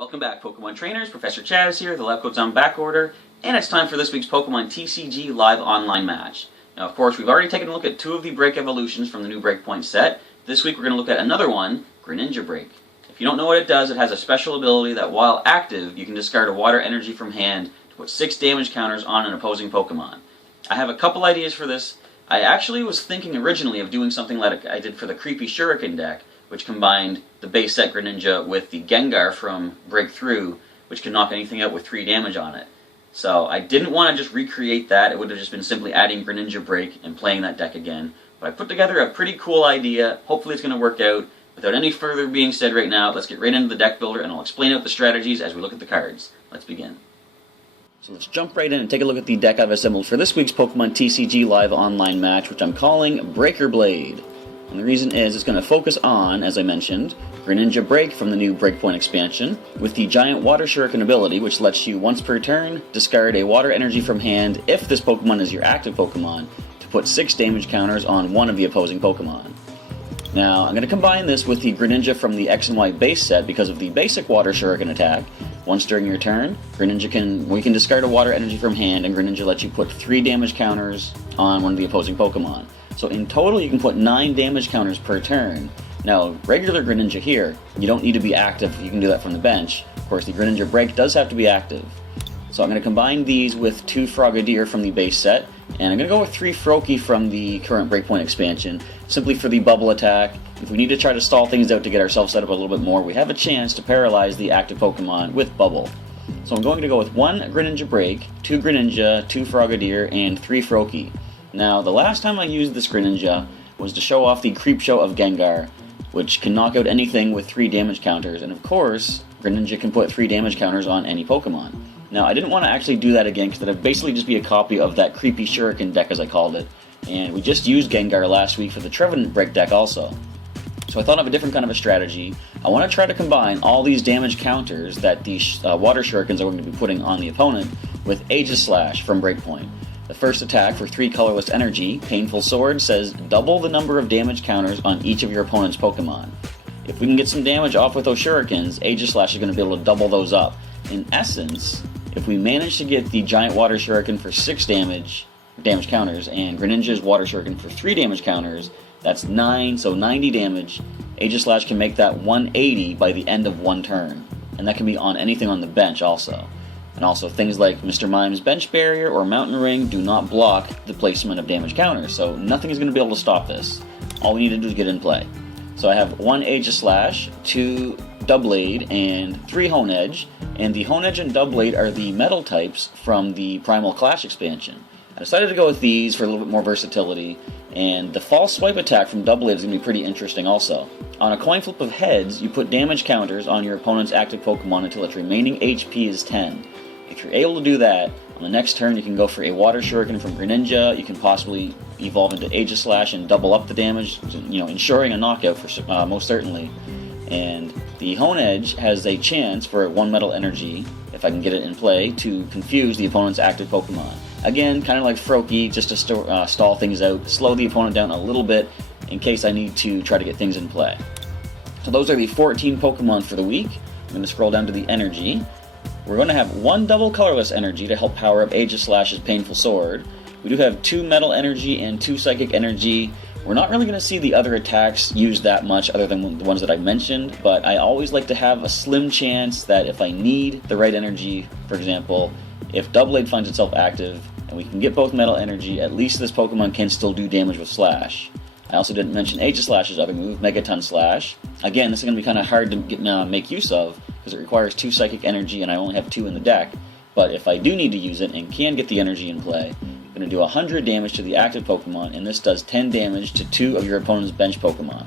Welcome back, Pokemon trainers. Professor Chaz here, the lab coat's on back order, and it's time for this week's Pokemon TCG Live Online match. Now, of course, we've already taken a look at two of the Break Evolutions from the new BREAKpoint set. This week we're going to look at another one, Greninja BREAK. If you don't know what it does, it has a special ability that while active, you can discard a water energy from hand to put 6 damage counters on an opposing Pokemon. I have a couple ideas for this. I actually was thinking originally of doing something like I did for the Creepy Shuriken deck, which combined the base set Greninja with the Gengar from Breakthrough, which can knock anything out with 3 damage on it. So I didn't want to just recreate that. It would have just been simply adding Greninja BREAK and playing that deck again. But I put together a pretty cool idea. Hopefully it's going to work out. Without any further being said right now, let's get right into the deck builder and I'll explain out the strategies as we look at the cards. Let's begin. So let's jump right in and take a look at the deck I've assembled for this week's Pokemon TCG Live Online match, which I'm calling Breaker Blade. And the reason is it's going to focus on, as I mentioned, Greninja BREAK from the new BREAKpoint expansion, with the Giant Water Shuriken Ability, which lets you, once per turn, discard a water energy from hand if this Pokemon is your active Pokemon, to put 6 damage counters on one of the opposing Pokemon. Now, I'm going to combine this with the Greninja from the X and Y base set because of the basic Water Shuriken attack. Once during your turn, we can discard a water energy from hand, and Greninja lets you put 3 damage counters on one of the opposing Pokemon. So in total, you can put 9 damage counters per turn. Now, regular Greninja here, you don't need to be active. You can do that from the bench. Of course, the Greninja BREAK does have to be active. So I'm going to combine these with 2 Frogadier from the base set, and I'm going to go with 3 Froakie from the current BREAKpoint expansion, simply for the bubble attack. If we need to try to stall things out to get ourselves set up a little bit more, we have a chance to paralyze the active Pokemon with bubble. So I'm going to go with 1 Greninja BREAK, 2 Greninja, 2 Frogadier, and 3 Froakie. Now, the last time I used this Greninja was to show off the Creepshow of Gengar, which can knock out anything with 3 damage counters, and of course, Greninja can put 3 damage counters on any Pokemon. Now, I didn't want to actually do that again because that would basically just be a copy of that Creepy Shuriken deck, as I called it, and we just used Gengar last week for the Trevenant BREAK deck also. So I thought of a different kind of a strategy. I want to try to combine all these damage counters that the Water Shurikens are going to be putting on the opponent with Aegislash from BREAKpoint. The first attack for 3 colorless energy, Painful Sword, says double the number of damage counters on each of your opponent's Pokemon. If we can get some damage off with those Shurikens, Aegislash is going to be able to double those up. In essence, if we manage to get the Giant Water Shuriken for 6 damage counters and Greninja's Water Shuriken for 3 damage counters, that's 9, so 90 damage. Aegislash can make that 180 by the end of 1 turn, and that can be on anything on the bench also. And also things like Mr. Mime's Bench Barrier or Mountain Ring do not block the placement of damage counters, so nothing is going to be able to stop this. All we need to do is get in play. So I have 1 Aegislash, 2 Doublade, and 3 Honedge, and the Honedge and Doublade are the metal types from the Primal Clash expansion. I decided to go with these for a little bit more versatility, and the False Swipe attack from Doublade is going to be pretty interesting also. On a coin flip of heads, you put damage counters on your opponent's active Pokemon until its remaining HP is 10. If you're able to do that, on the next turn you can go for a Water Shuriken from Greninja, you can possibly evolve into Aegislash and double up the damage, ensuring a knockout for most certainly. And the Honedge has a chance for 1 metal energy, if I can get it in play, to confuse the opponent's active Pokemon. Again, kind of like Froakie, just to stall things out, slow the opponent down a little bit in case I need to try to get things in play. So those are the 14 Pokemon for the week. I'm going to scroll down to the energy. We're going to have 1 double colorless energy to help power up Aegislash's Painful Sword. We do have 2 metal energy and 2 psychic energy. We're not really going to see the other attacks used that much other than the ones that I mentioned, but I always like to have a slim chance that if I need the right energy, for example, if Doublade finds itself active and we can get both metal energy, at least this Pokemon can still do damage with Slash. I also didn't mention Aegislash's other move, Megaton Slash. Again, this is going to be kind of hard to make use of because it requires 2 psychic energy and I only have 2 in the deck. But if I do need to use it and can get the energy in play, I'm going to do 100 damage to the active Pokemon, and this does 10 damage to 2 of your opponent's bench Pokemon.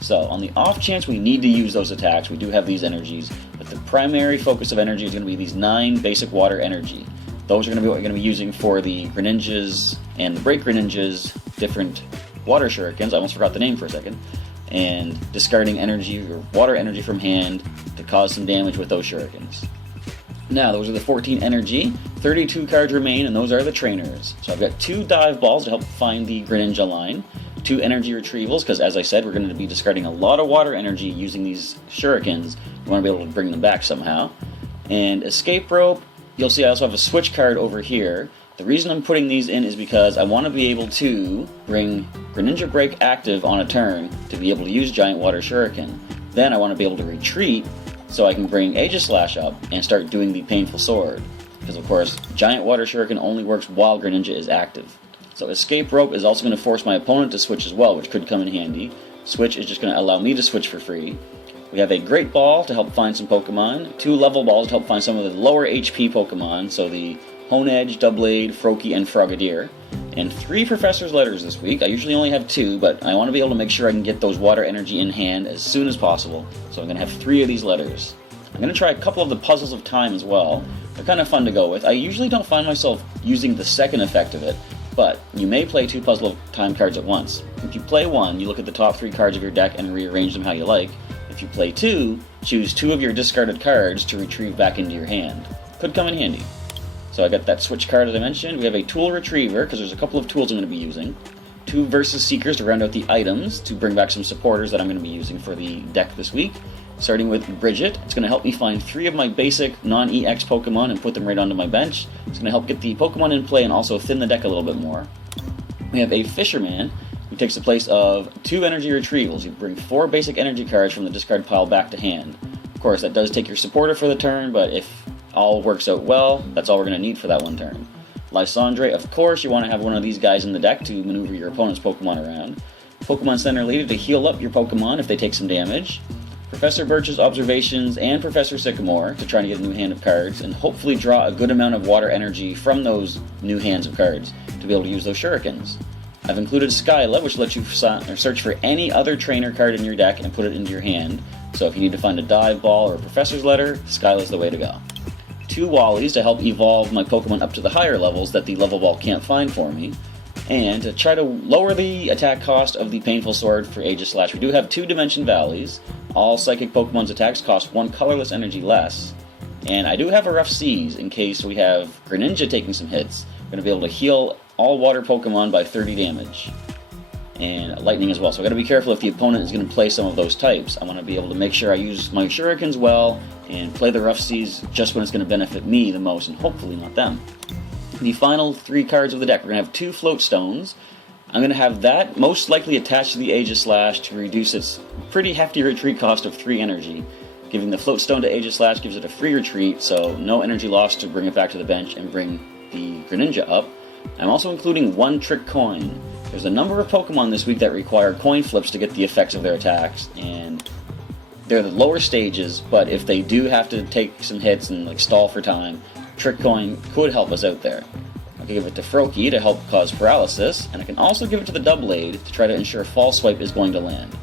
So, on the off chance we need to use those attacks, we do have these energies, but the primary focus of energy is going to be these 9 basic water energy. Those are going to be what we're going to be using for the Greninjas and the Break Greninjas, different Water Shurikens, I almost forgot the name for a second, and discarding energy or water energy from hand to cause some damage with those Shurikens. Now, those are the 14 energy, 32 cards remain, and those are the trainers. So I've got 2 dive balls to help find the Greninja line, 2 energy retrievals, because as I said, we're going to be discarding a lot of water energy using these Shurikens You want to be able to bring them back somehow. And Escape Rope, you'll see I also have a switch card over here. The reason I'm putting these in is because I want to be able to bring Greninja BREAK active on a turn to be able to use Giant Water Shuriken. Then I want to be able to retreat so I can bring Aegislash up and start doing the Painful Sword. Because of course, Giant Water Shuriken only works while Greninja is active. So Escape Rope is also going to force my opponent to switch as well, which could come in handy. Switch is just going to allow me to switch for free. We have a Great Ball to help find some Pokemon, 2 Level Balls to help find some of the lower HP Pokemon, so the Honedge, Doublade, Froakie, and Frogadier, and 3 Professor's Letters this week. I usually only have 2, but I want to be able to make sure I can get those water energy in hand as soon as possible, so I'm going to have 3 of these letters. I'm going to try a couple of the Puzzles of Time as well. They're kind of fun to go with. I usually don't find myself using the second effect of it, but you may play 2 Puzzle of Time cards at once. If you play 1, you look at the top 3 cards of your deck and rearrange them how you like. If you play 2, choose 2 of your discarded cards to retrieve back into your hand. Could come in handy. So I got that switch card as I mentioned. We have a Tool Retriever, because there's a couple of tools I'm going to be using. 2 Versus Seekers to round out the items, to bring back some supporters that I'm going to be using for the deck this week. Starting with Bridget, it's going to help me find 3 of my basic non-EX Pokemon and put them right onto my bench. It's going to help get the Pokemon in play and also thin the deck a little bit more. We have a Fisherman, who takes the place of 2 energy retrievals. You bring 4 basic energy cards from the discard pile back to hand. Of course, that does take your supporter for the turn, but if all works out well, that's all we're going to need for that one turn. Lysandre, of course, you want to have one of these guys in the deck to maneuver your opponent's Pokemon around. Pokemon Center Lady to heal up your Pokemon if they take some damage. Professor Birch's Observations and Professor Sycamore to try to get a new hand of cards and hopefully draw a good amount of water energy from those new hands of cards to be able to use those shurikens. I've included Skyla, which lets you search for any other trainer card in your deck and put it into your hand. So if you need to find a Dive Ball or a Professor's Letter, Skyla's the way to go. 2 Wallies to help evolve my Pokemon up to the higher levels that the Level Ball can't find for me. And to try to lower the attack cost of the Painful Sword for Aegislash, we do have 2 Dimension Valleys. All Psychic Pokemon's attacks cost 1 colorless energy less. And I do have a Rough Seas in case we have Greninja taking some hits. I'm going to be able to heal all water Pokemon by 30 damage. And lightning as well. So I gotta be careful if the opponent is going to play some of those types. I want to be able to make sure I use my Shurikens well and play the Rough Seas just when it's going to benefit me the most and hopefully not them. The final 3 cards of the deck, we're going to have 2 Float Stones. I'm going to have that most likely attached to the Aegislash to reduce its pretty hefty retreat cost of 3 energy. Giving the Float Stone to Aegislash gives it a free retreat, so no energy lost to bring it back to the bench and bring the Greninja up. I'm also including 1 Trick Coin. There's a number of Pokemon this week that require coin flips to get the effects of their attacks, and they're the lower stages, but if they do have to take some hits and stall for time, Trick Coin could help us out there. I can give it to Froakie to help cause paralysis, and I can also give it to the Doublade to try to ensure False Swipe is going to land.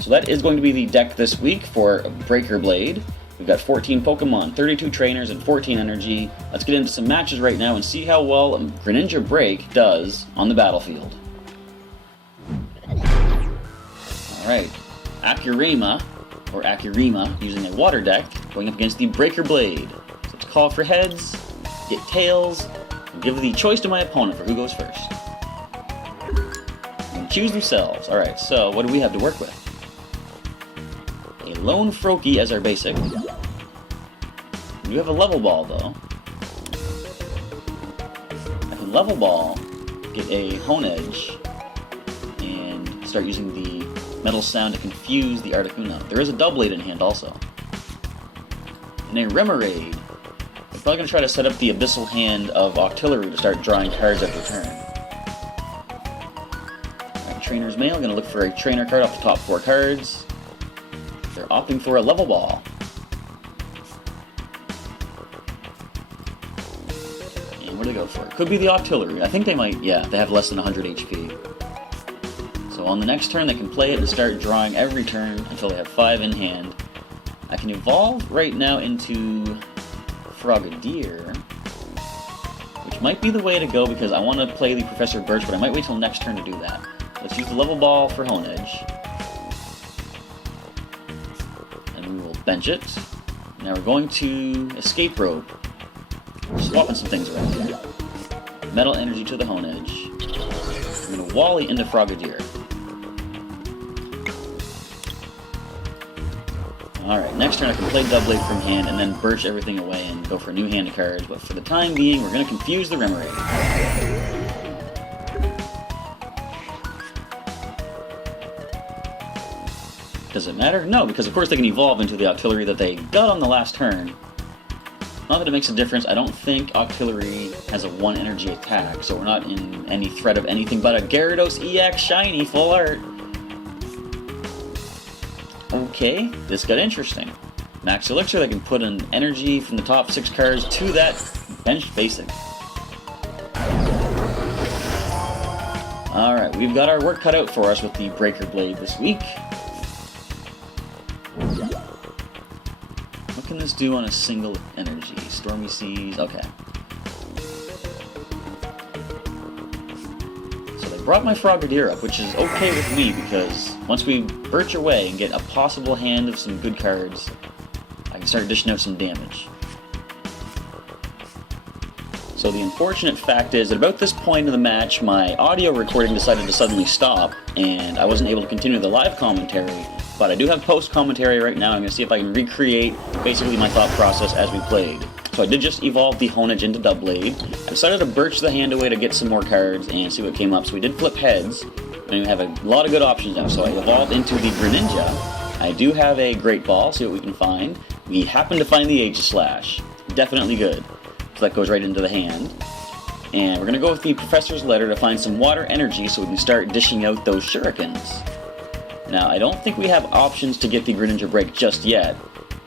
So that is going to be the deck this week for Breaker Blade. We've got 14 Pokemon, 32 trainers, and 14 energy. Let's get into some matches right now and see how well Greninja BREAK does on the battlefield. Alright, Akurima, or Akurima, using a water deck, going up against the Breaker Blade. So let's call for heads, get tails, and give the choice to my opponent for who goes first. And choose themselves. Alright, so what do we have to work with? A lone Froakie as our basic. We do have a Level Ball, though. I can Level Ball, get a Honedge, and start using the Metal Sound to confuse the Articuno. There is a Doublade in hand, also. And a Remoraid. I'm probably going to try to set up the Abyssal Hand of Octillery to start drawing cards every turn. Alright, Trainer's Mail. Going to look for a Trainer card off the top 4 cards. They're opting for a Level Ball. And what do they go for? Could be the Octillery. I think they might, yeah, they have less than 100 HP. So on the next turn they can play it and start drawing every turn until they have 5 in hand. I can evolve right now into Frogadier, which might be the way to go because I want to play the Professor Birch, but I might wait till next turn to do that. Let's use the Level Ball for Honedge. Bench it. Now we're going to Escape Rope. We're swapping some things around here. Metal Energy to the Honedge. We're going to Wally into Frogadier. Alright, next turn I can play Doublade from hand and then birch everything away and go for new hand cards, but for the time being, we're going to confuse the Remoraid. Does it matter? No, because of course they can evolve into the Octillery that they got on the last turn. Not that it makes a difference, I don't think Octillery has a 1 energy attack, so we're not in any threat of anything but a Gyarados-EX Shiny Full Art. Okay, this got interesting. Max Elixir, they can put an energy from the top 6 cards to that bench basic. Alright, we've got our work cut out for us with the Breaker Blade this week. What can this do on a single energy? Stormy Seas, okay. So they brought my Frogadier up, which is okay with me because once we birch away and get a possible hand of some good cards, I can start dishing out some damage. So the unfortunate fact is that about this point in the match, my audio recording decided to suddenly stop, and I wasn't able to continue the live commentary, but I do have post-commentary right now. I'm going to see if I can recreate basically my thought process as we played. So I did just evolve the Honedge into Doublade. I decided to birch the hand away to get some more cards and see what came up. So we did flip heads, and we have a lot of good options now. So I evolved into the Greninja. I do have a Great Ball, see what we can find. We happen to find the Aegislash. Definitely good. So that goes right into the hand. And we're going to go with the Professor's Letter to find some water energy so we can start dishing out those shurikens. Now, I don't think we have options to get the Greninja Break just yet,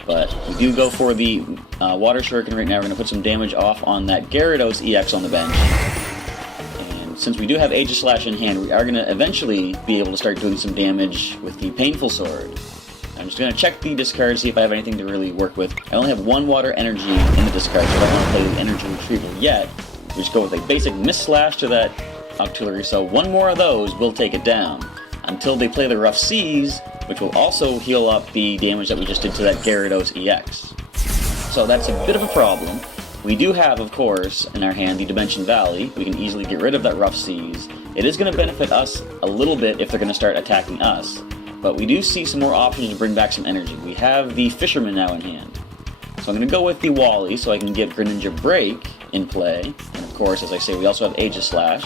but we do go for the Water Shuriken right now. We're going to put some damage off on that Gyarados-EX on the bench. And since we do have Aegislash in hand, we are going to eventually be able to start doing some damage with the Painful Sword. I'm just going to check the discard to see if I have anything to really work with. I only have 1 water energy in the discard, so I don't want to play the energy retrieval yet. We just go with a basic Mist Slash to that Octillery, so 1 more of those will take it down. Until they play the Rough Seas, which will also heal up the damage that we just did to that Gyarados-EX. So that's a bit of a problem. We do have, of course, in our hand the Dimension Valley. We can easily get rid of that Rough Seas. It is going to benefit us a little bit if they're going to start attacking us. But we do see some more options to bring back some energy. We have the Fisherman now in hand. So I'm going to go with the Wally so I can get Greninja Break in play. And of course, as I say, we also have Aegislash.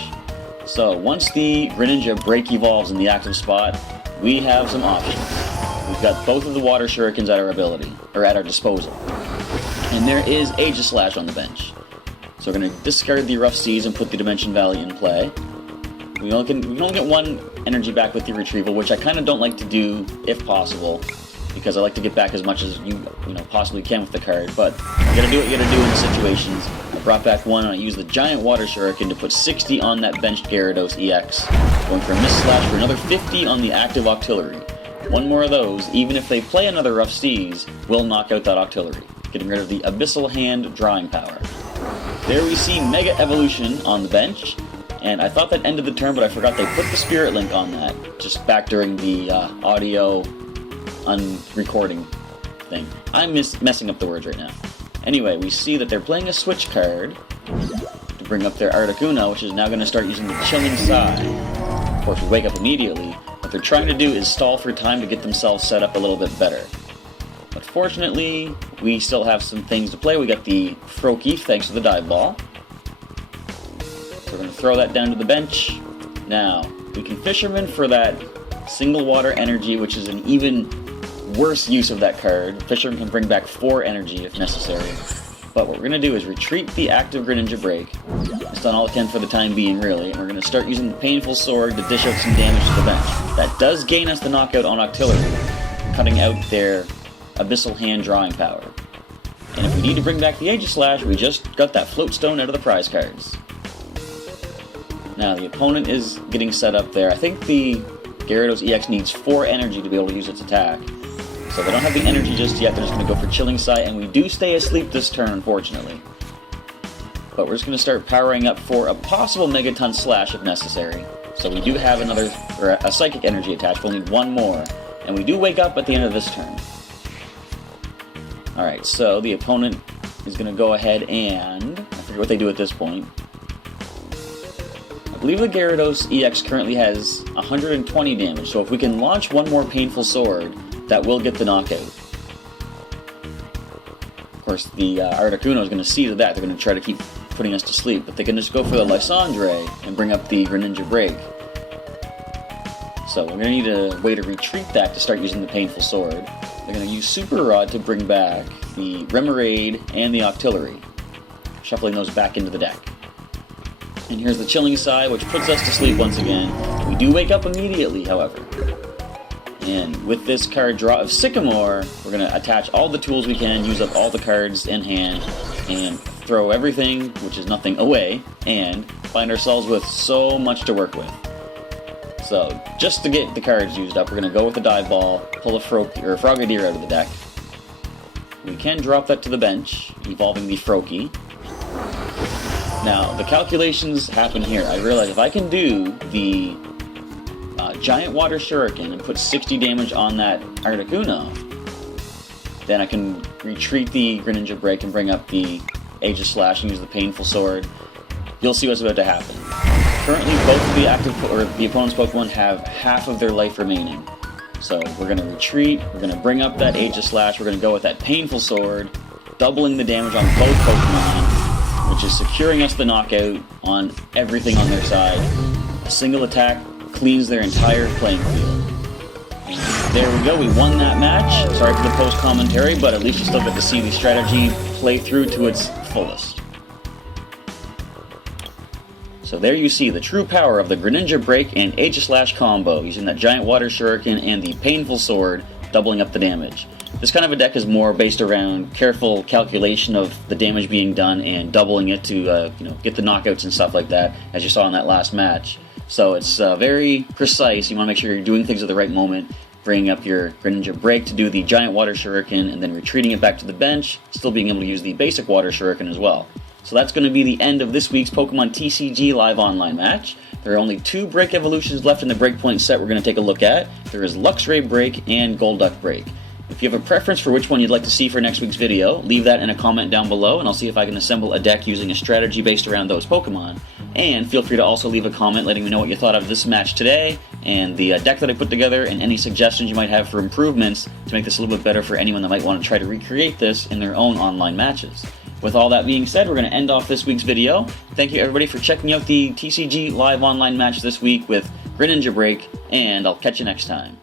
So once the Greninja Break evolves in the active spot, we have some options. We've got both of the Water Shurikens at our disposal. And there is Aegislash on the bench. So we're going to discard the Rough Seas and put the Dimension Valley in play. We can only get 1 energy back with the retrieval, which I kind of don't like to do if possible, because I like to get back as much as you possibly can with the card. But you gotta do what you gotta do in the situations. I brought back 1, and I used the Giant Water Shuriken to put 60 on that benched Gyarados-EX, going for a Mist Slash for another 50 on the active Octillery. 1 more of those, even if they play another Rough Seas, will knock out that Octillery, getting rid of the Abyssal Hand drawing power. There we see Mega Evolution on the bench. And I thought that ended the turn, but I forgot they put the Spirit Link on that, just back during the audio unrecording thing. I'm messing up the words right now. Anyway, we see that they're playing a switch card to bring up their Articuno, which is now going to start using the Chilling Sigh. Of course, we wake up immediately. What they're trying to do is stall for time to get themselves set up a little bit better. But fortunately, we still have some things to play. We got the Froakie, thanks to the Dive Ball. We're going to throw that down to the bench. Now, we can Fisherman for that single water energy, which is an even worse use of that card. Fisherman can bring back 4 energy if necessary. But what we're going to do is retreat the active Greninja Break. It's done all it can for the time being, really. And we're going to start using the Painful Sword to dish out some damage to the bench. That does gain us the knockout on Octillery, cutting out their Abyssal Hand drawing power. And if we need to bring back the Aegislash, we just got that Float Stone out of the prize cards. Now, the opponent is getting set up there. I think the Gyarados-EX needs 4 energy to be able to use its attack. So they don't have the energy just yet. They're just going to go for Chilling Sigh, and we do stay asleep this turn, unfortunately. But we're just going to start powering up for a possible Megaton Slash if necessary. So we do have a Psychic Energy attached. We'll need 1 more. And we do wake up at the end of this turn. Alright, so the opponent is going to go ahead and... I forget what they do at this point. I believe the Gyarados-EX currently has 120 damage, so if we can launch 1 more Painful Sword, that will get the knockout. Of course, the Articuno is going to see to that. They're going to try to keep putting us to sleep, but they can just go for the Lysandre and bring up the Greninja BREAK. So we're going to need a way to retreat that to start using the Painful Sword. They're going to use Super Rod to bring back the Remoraid and the Octillery, shuffling those back into the deck. And here's the Chilling Sigh, which puts us to sleep once again. We do wake up immediately, however. And with this card draw of Sycamore, we're going to attach all the tools we can, use up all the cards in hand, and throw everything, which is nothing, away, and find ourselves with so much to work with. So, just to get the cards used up, we're going to go with the Dive Ball, pull a Frogadier out of the deck. We can drop that to the bench, evolving the Froakie. Now, the calculations happen here. I realize if I can do the Giant Water Shuriken and put 60 damage on that Articuno, then I can retreat the Greninja BREAK and bring up the Aegislash and use the Painful Sword. You'll see what's about to happen. Currently, both of the opponent's Pokemon have half of their life remaining. So we're going to retreat, we're going to bring up that Aegislash, we're going to go with that Painful Sword, doubling the damage on both Pokemon, which is securing us the knockout on everything on their side. A single attack cleans their entire playing field. And there we go, we won that match. Sorry for the post-commentary, but at least you still get to see the strategy play through to its fullest. So there you see the true power of the Greninja BREAK and Aegislash combo, using that Giant Water Shuriken and the Painful Sword, doubling up the damage. This kind of a deck is more based around careful calculation of the damage being done and doubling it to get the knockouts and stuff like that, as you saw in that last match. So it's very precise. You want to make sure you're doing things at the right moment, bringing up your Greninja BREAK to do the Giant Water Shuriken, and then retreating it back to the bench, still being able to use the basic Water Shuriken as well. So that's going to be the end of this week's Pokemon TCG Live Online match. There are only 2 BREAK evolutions left in the BREAKpoint set we're going to take a look at. There is Luxray BREAK and Golduck BREAK. If you have a preference for which one you'd like to see for next week's video, leave that in a comment down below, and I'll see if I can assemble a deck using a strategy based around those Pokemon. And feel free to also leave a comment letting me know what you thought of this match today, and the deck that I put together, and any suggestions you might have for improvements to make this a little bit better for anyone that might want to try to recreate this in their own online matches. With all that being said, we're going to end off this week's video. Thank you everybody for checking out the TCG Live Online match this week with Greninja BREAK, and I'll catch you next time.